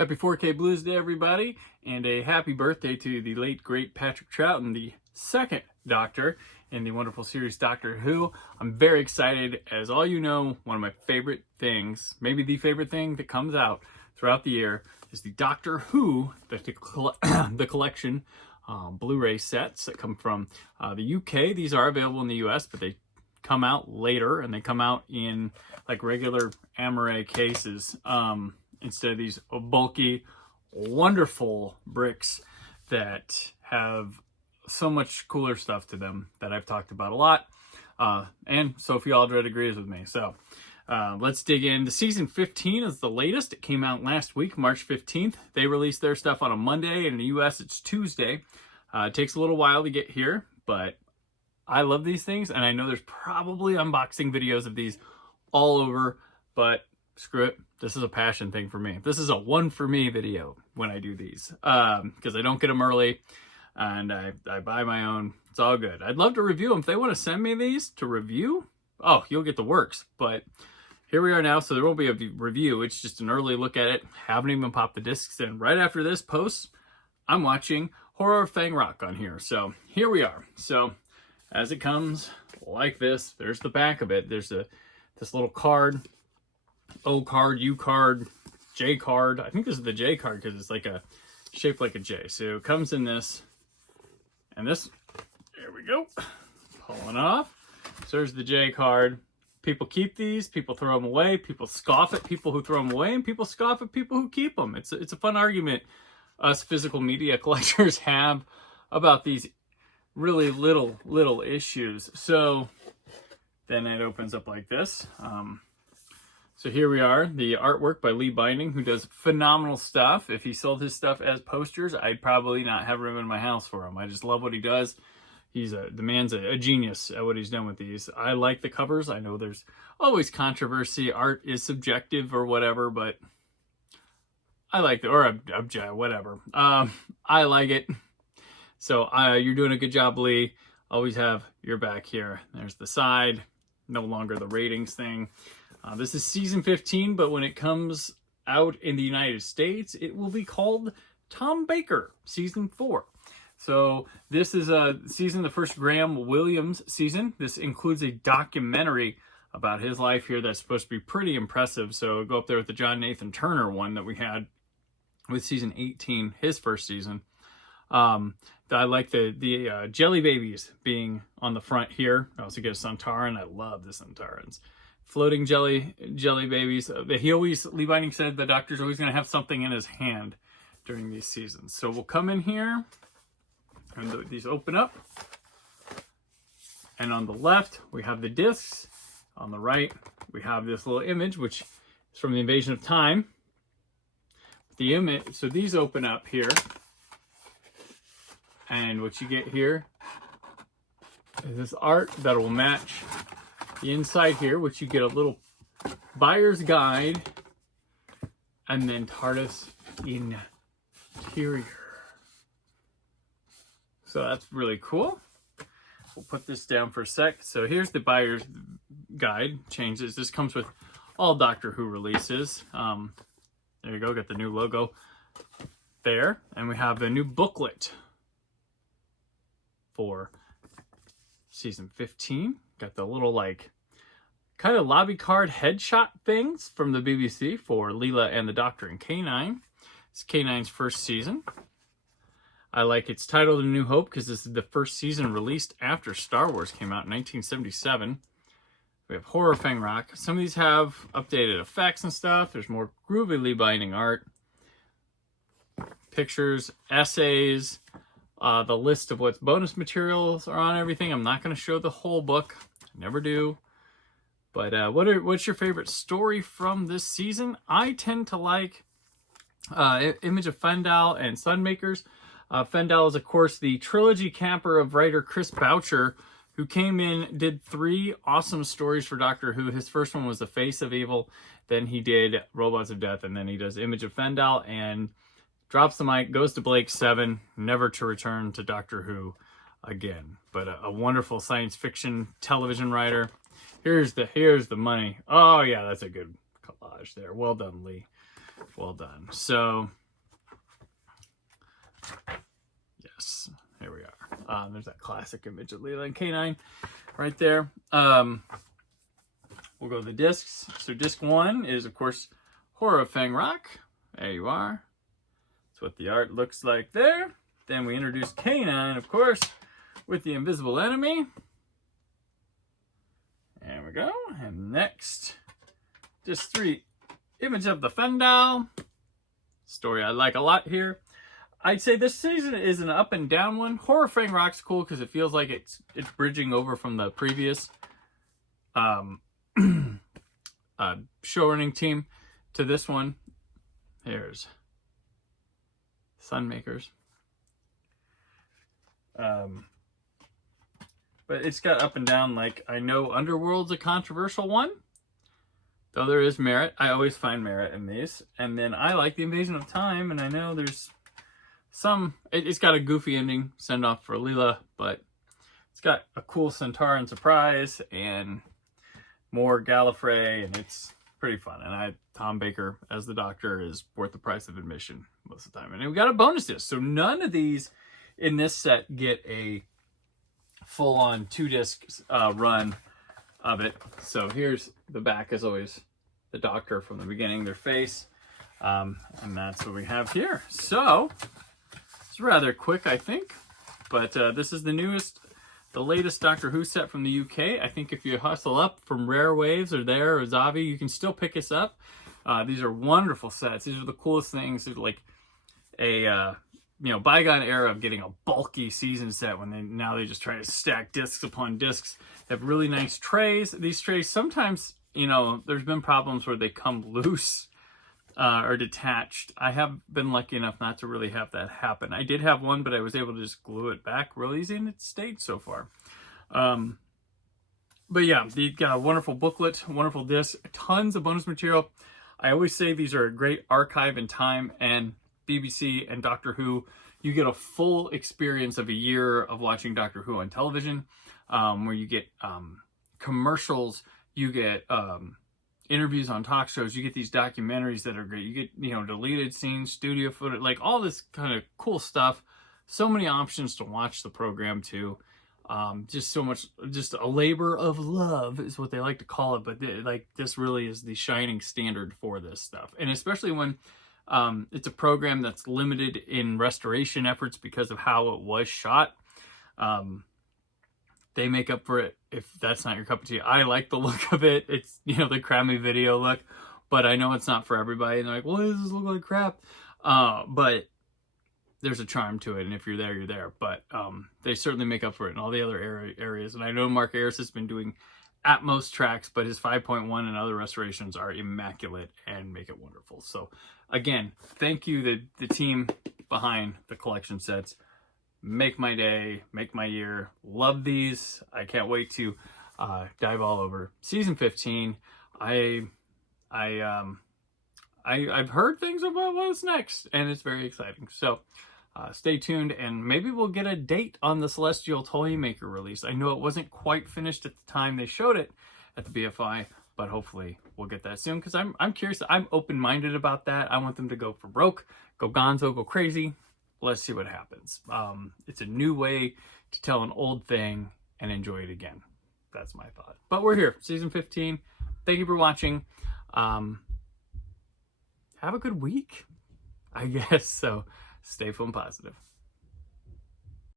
Happy 4K Blues Day, everybody, and a happy birthday to the late, great Patrick Troughton, the second Doctor in the wonderful series Doctor Who. I'm very excited. As all you know, one of my favorite things, maybe the favorite thing that comes out throughout the year, is the Doctor Who, the collection Blu-ray sets that come from the UK. These are available in the US, but they come out later, and they come out in like regular Amaray cases. Instead of these bulky, wonderful bricks that have so much cooler stuff to them that I've talked about a lot. And Sophie Aldred agrees with me. So let's dig in. The season 15 is the latest. It came out last week, March 15th. They released their stuff on a Monday. In the US, it's Tuesday. It takes a little while to get here, but I love these things. And I know there's probably unboxing videos of these all over, but screw it. This is a passion thing for me. This is a one for me video when I do these, because I don't get them early and I buy my own. It's all good. I'd love to review them. If they want to send me these to review, oh, you'll get the works. But here we are now, so there won't be a review. It's just an early look at it. Haven't even popped the discs in. Right after this post, I'm watching Horror of Fang on here. So here we are. So as it comes like this, there's the back of it. There's this little card. O card, U card, J card. I think this is the J card because it's like shaped like a J. So it comes in this, and this, there we go, pulling off. So there's the J card. People keep these, people throw them away, people scoff at people who throw them away, and people scoff at people who keep them. It's a fun argument us physical media collectors have about these really little issues. So then it opens up like this. So here we are, the artwork by Lee Binding, who does phenomenal stuff. If he sold his stuff as posters, I'd probably not have room in my house for him. I just love what he does. The man's a genius at what he's done with these. I like the covers. I know there's always controversy. Art is subjective or whatever, but I like it, or whatever. I like it. So you're doing a good job, Lee. Always have your back here. There's the side, no longer the ratings thing. This is season 15, but when it comes out in the United States, it will be called Tom Baker season 4. So this is a season, the first Graham Williams season. This includes a documentary about his life here that's supposed to be pretty impressive. So go up there with the John Nathan Turner one that we had with season 18, his first season. I like the jelly babies being on the front here. I also get a Santaran. I love the Santarans. Floating jelly babies. Lee Binding said the Doctor's always going to have something in his hand during these seasons. So we'll come in here, and these open up. And on the left, we have the discs. On the right, we have this little image, which is from the Invasion of Time. The image, so these open up here. And what you get here is this art that will match the inside here, which you get a little buyer's guide, and then TARDIS interior. So that's really cool. We'll put this down for a sec. So here's the buyer's guide. Changes. This comes with all Doctor Who releases. There you go. Got the new logo there, and we have a new booklet for season 15. Got the little like kind of lobby card headshot things from the BBC for Leela and the Doctor and K9. It's K9's first season. I like it's titled A New Hope because this is the first season released after Star Wars came out in 1977. We have Horror Fang Rock. Some of these have updated effects and stuff. There's more groovy Lee Binding art. Pictures, essays, the list of what bonus materials are on everything. I'm not going to show the whole book. I never do. But what's your favorite story from this season? I tend to like Image of Fendahl and Sunmakers. Fendahl is, of course, the trilogy capper of writer Chris Boucher, who came in, did 3 awesome stories for Doctor Who. His first one was The Face of Evil. Then he did Robots of Death. And then he does Image of Fendahl and drops the mic, goes to Blake 7, never to return to Doctor Who again. But a wonderful science fiction television writer. Here's the money. Oh, yeah, that's a good collage there. Well done, Lee. Well done. So, yes, here we are. There's that classic image of Leela and K9 right there. We'll go to the discs. So disc 1 is, of course, Horror of Fang Rock. There you are. That's what the art looks like there. Then we introduce K9, of course, with the Invisible Enemy. There we go. And next, disc 3, Image of the Fendahl. Story I like a lot here. I'd say this season is an up and down one. Horror Fang Rock's cool because it feels like it's bridging over from the previous showrunning team to this one. Here's Sunmakers. But it's got up and down. Like, I know Underworld's a controversial one, though there is merit. I always find merit in these. And then I like the Invasion of Time, and I know there's some... It's got a goofy ending, send off for Leela, but it's got a cool Centaur surprise and more Gallifrey, and it's pretty fun. And Tom Baker as the Doctor is worth the price of admission most of the time. And we got a bonus disc, so none of these in this set get a full-on 2-disc run of it. So here's the back, as always, the Doctor from the beginning, their face, and that's what we have here. So it's rather quick, I think, but this is the latest Doctor Who set from the UK. I think if you hustle up from Rare Waves or Zavi, you can still pick this up. These are wonderful sets. These are the coolest things. They're like a bygone era of getting a bulky season set when now they just try to stack discs upon discs. They have really nice trays. These trays sometimes, there's been problems where they come loose or detached. I have been lucky enough not to really have that happen. I did have one, but I was able to just glue it back real easy, and it stayed so far. But yeah, they got a wonderful booklet, wonderful disc, tons of bonus material. I always say these are a great archive in time, and BBC and Doctor Who, you get a full experience of a year of watching Doctor Who on television, where you get commercials, you get interviews on talk shows, you get these documentaries that are great, you get deleted scenes, studio footage, like all this kind of cool stuff. So many options to watch the program too. Just so much, just a labor of love is what they like to call it, but this really is the shining standard for this stuff. And especially when it's a program that's limited in restoration efforts because of how it was shot. They make up for it if that's not your cup of tea. I like the look of it. It's, the crappy video look, but I know it's not for everybody. And they're like, well, does this look like crap? But there's a charm to it. And if you're there, you're there. But they certainly make up for it in all the other areas. And I know Mark Ayers has been doing Atmos tracks, but his 5.1 and other restorations are immaculate and make it wonderful. So again, thank you, the team behind the collection sets. Make my day, make my year. Love these. I can't wait to dive all over season 15. I've heard things about what's next, and it's very exciting. So stay tuned, and maybe we'll get a date on the Celestial Toymaker release. I know it wasn't quite finished at the time they showed it at the BFI, but hopefully we'll get that soon, because I'm curious. I'm open-minded about that. I want them to go for broke, go gonzo, go crazy. Let's see what happens. It's a new way to tell an old thing and enjoy it again. That's my thought. But we're here, season 15. Thank you for watching. Have a good week, I guess. So stay film positive.